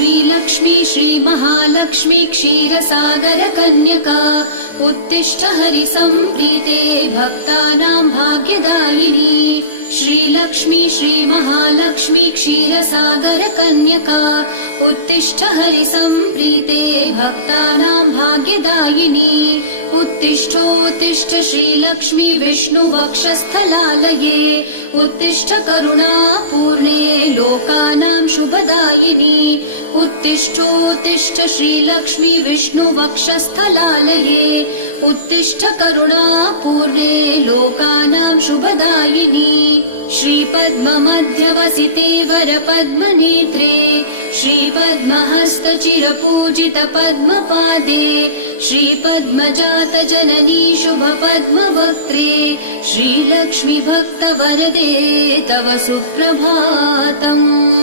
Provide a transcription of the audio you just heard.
श्रीलक्ष्मी श्रीमहालक्ष्मी क्षीरसागरकन्यका उत्तिष्ठ हरिसम्प्रीते भक्तानां भाग्यदायिनी। श्रीलक्ष्मी श्रीमहालक्ष्मी क्षीरसागरकन्यका उत्तिष्ठ हरिसम्प्रीते भक्तानां भाग्यदायिनी। उत्तिष्ठोत्तिष्ठ श्रीलक्ष्मी विष्णुवक्षस्थलालये उत्तिष्ठ करुणापूर्णे लोकानां शुभदायिनी। उत्तिष्ठोत्तिष्ठ श्रीलक्ष्मी विष्णुवक्षस्थलालये उत्तिष्ठ करुणापूर्णे लोकानां शुभदायिनी। श्रीपद्ममध्यवसिते वरपद्मनेत्रे श्रीपद्महस्तचिरपूजितपद्मपादे श्रीपद्मजातजननी शुभपद्मवक्त्रे श्रीलक्ष्मी भक्तवरदे तव सुप्रभातम्।